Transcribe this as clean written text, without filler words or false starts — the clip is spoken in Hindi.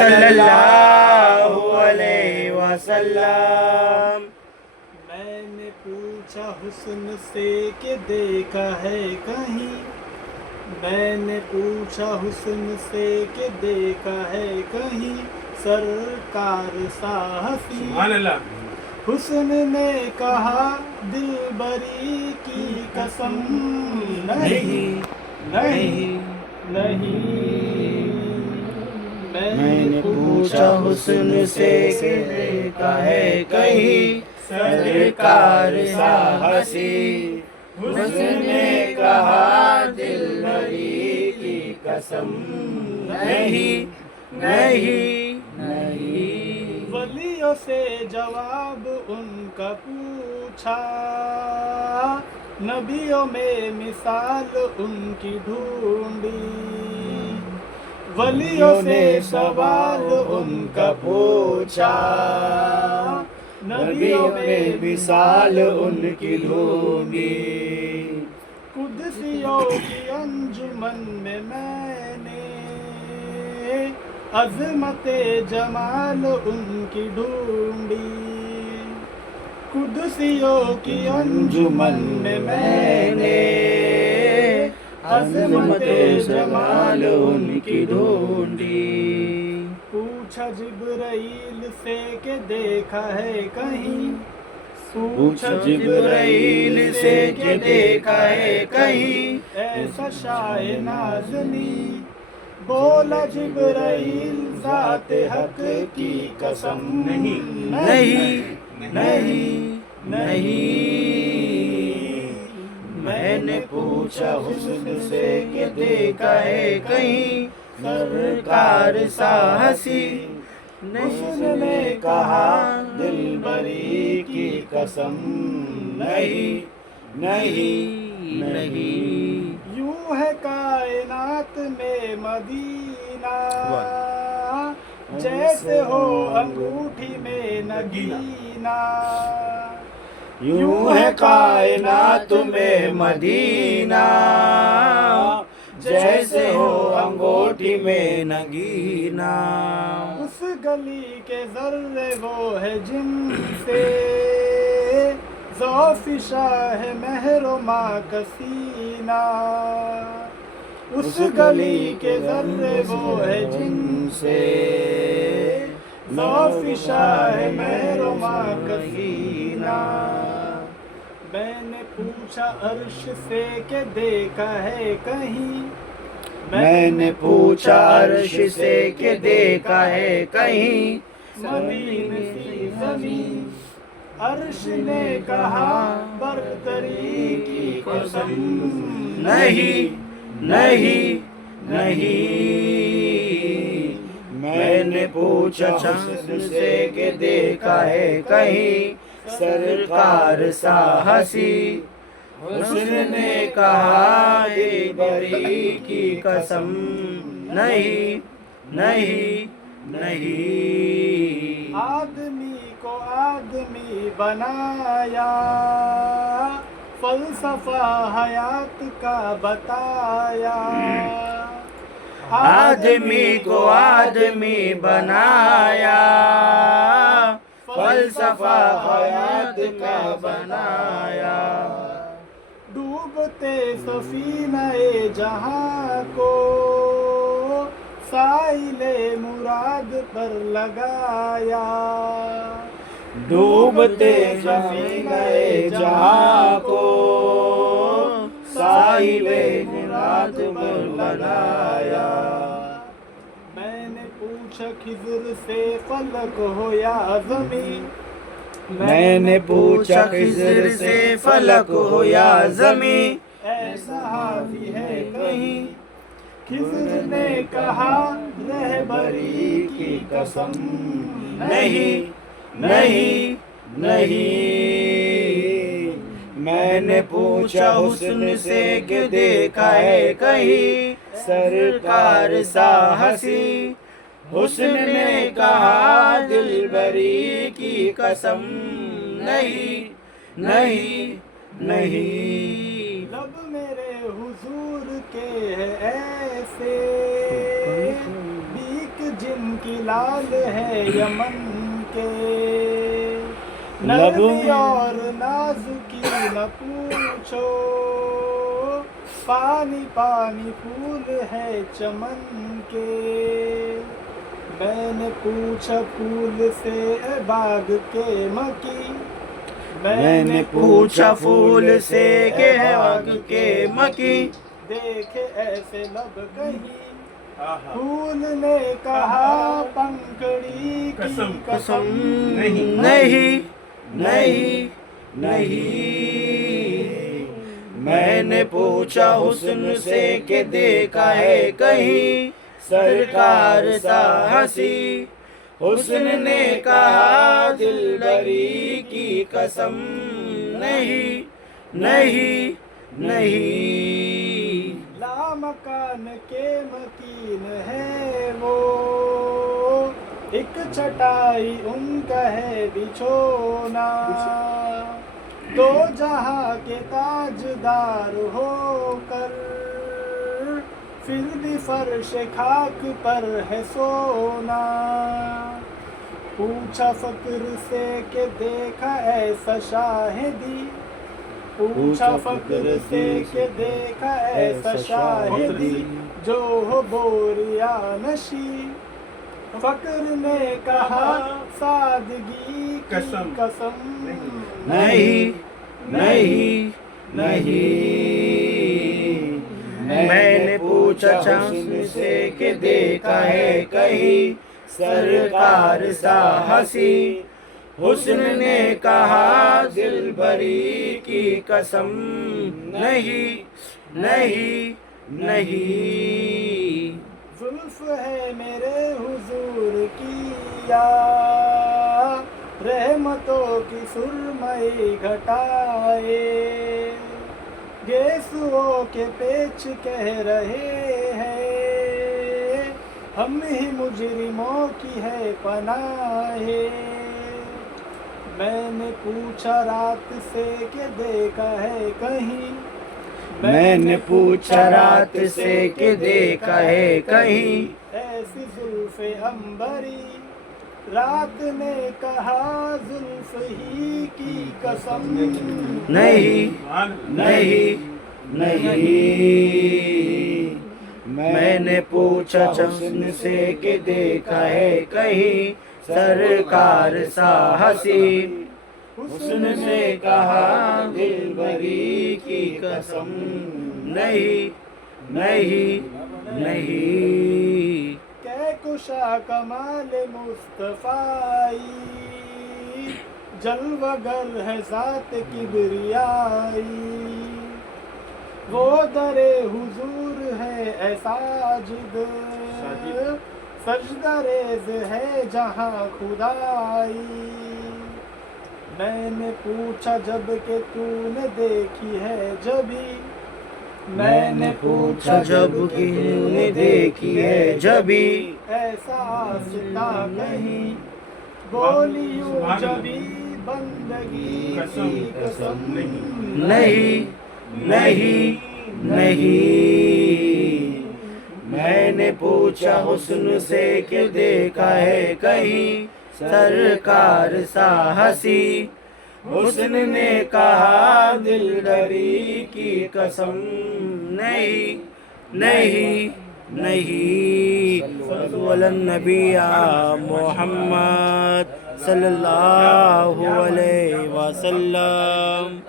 सल्लल्लाहु अलैहि वसल्लम। मैंने पूछा हुस्न से कि देखा है कहीं, मैंने पूछा हुस्न से कि देखा है कहीं सरकार सा हसी। सुभान अल्लाह। हुस्न ने कहा दिलबरी की कसम, नहीं नहीं नहीं। मैंने पूछा हुस्न से कि देखा है कहीं सरकार सा हसी। हुस्न ने कहा दिलबरी की कसम, नहीं नहीं नहीं। वलियों से जवाब उनका पूछा, नबियों में मिसाल उनकी ढूंढी। वलियों से सवाल उनका पूछा, नबियों में मिसाल उनकी ढूंढी। कुदसियों की अंजुमन में मैंने अज़मते जमाल उनकी ढूंढी। कुदसियों की अंजुमन में मैंने अज़मते जमाल उनकी ढूंढी। पूछा जिब्राइल से कि देखा है कहीं, पूछा जिब्राइल से कि देखा है कहीं ऐसा शाए नाज़नी। बोला जिब्राइल ज़ाते हक की कसम, नहीं नहीं नहीं। मैंने पूछा हुस्न से कि देखा है कहीं सरकार सा हसी। हुस्न ने कहा दिलबरी की कसम, नहीं नहीं नहीं। यूं है कायनात में मदीना, जैसे हो अंगूठी में नगीना। यूं है कायनात में मदीना, जैसे हो अंगूठी में नगीना। उस गली के जर्रे वो है जिनसे ज़ौफ़िशा है महरुमा कसीना। उस गली के जर्रे वो है जिनसे ज़ौफ़िशा है महरुमा कसीना। मैंने पूछा अर्श से कि देखा है कहीं, मैंने पूछा अर्श से कि देखा है कहीं मदीने सी ज़मीं। अर्श ने कहा बरतरी की कसम, नहीं नहीं नहीं। मैंने पूछा हुस्न से कि देखा है कहीं सरकार सा हसी। हुस्न ने कहा दिलबरी की कसम, नहीं नहीं नहीं। आदमी को आदमी बनाया, फलसफा हयात का बताया। आदमी को आदमी बनाया, फलसफा हयात का बनाया। डूबते सफीने जहां को साइले मुराद पर लगाया। डूबते सफीने जहां को साहिले मुराद पर लगाया। मैंने पूछा खिज़र से फलक हो या ज़मीं, मैंने पूछा खिज़र से फलक हो या ज़मीं। ऐसा हाजी है कहीं। खिज़र ने कहा रहबरी की कसम, नहीं नहीं नहीं। मैंने पूछा हुस्न से कि देखा है कहीं सरकार सा हसी। हुस्न ने कहा दिलबरी की कसम, नहीं नहीं नहीं। लब मेरे हुजूर के है ऐसे, बीक जिनकी लाल है यमन के, लबों नरमी और नाजुकी न पूछो, पानी पानी फूल है चमन के। मैंने पूछा फूल से ए बाग के मकी, मैंने पूछा फूल से के बाग के मकी, देखे ऐसे लब कहीं, फूल ने कहा पंखड़ी की कसम नहीं नहीं नहीं नहीं। मैंने पूछा हुस्न से के देखा है कहीं सरकार सा हंसी, हुस्न ने कहा दिलबरी की कसम नहीं नहीं नहीं। लामकान के मकीन है वो, एक चटाई उनका है बिछोना, दो जहां के ताजदार होकर फिर भी फर्श खाक पर है सोना। पूछा फक्र से के देखा ऐसा शाहिदी, पूछा फक्र से के देखा ऐसा शाहिदी, जो हो बोरिया नशी, फक्र ने कहा सादगी की कसम नहीं नहीं नहीं। मैंने पूछा हुस्न से के देखा है कहीं सरकार सा हंसी, हुस्न ने कहा दिलबरी की कसम नहीं नहीं नहीं। जुल्फ है मेरे हुजूर की या रहमतों की सुरमई घटाए, गेसुओं के पेच कह रहे हैं, हम ही मुजरिमों की है पनाहे। मैंने पूछा रात से के देखा है कहीं, मैंने पूछा रात से के देखा है कहीं ऐसी जुल्फ़े अंबरी, रात ने कहा जुल्फ ही की कसम नहीं नहीं नहीं। मैंने पूछा हुस्न से के देखा है कहीं सरकार सा हंसी, हुस्न ने कहा दिलबरी की कसम नहीं नहीं नहीं। कै कुशा कमाल मुस्तफाई, जलवगर है जात किबरियाई, वो दरे हुजूर है ऐसा जिद, सजदरेज है जहाँ खुदाई। मैंने पूछा जब के तूने देखी है जभी, मैंने पूछा जब कि तूने देखी है जभी, ऐसा आस्था कहीं बोली यूं जभी बंदगी की कसम नहीं नहीं नहीं। मैंने पूछा हुस्न से के देखा है कहीं सरकार सा हंसी, हुस्न ने कहा दिलबरी की कसम नहीं नहीं नहीं। वलन नबिया मोहम्मद सल्लल्लाहु अलैहि वसल्लम।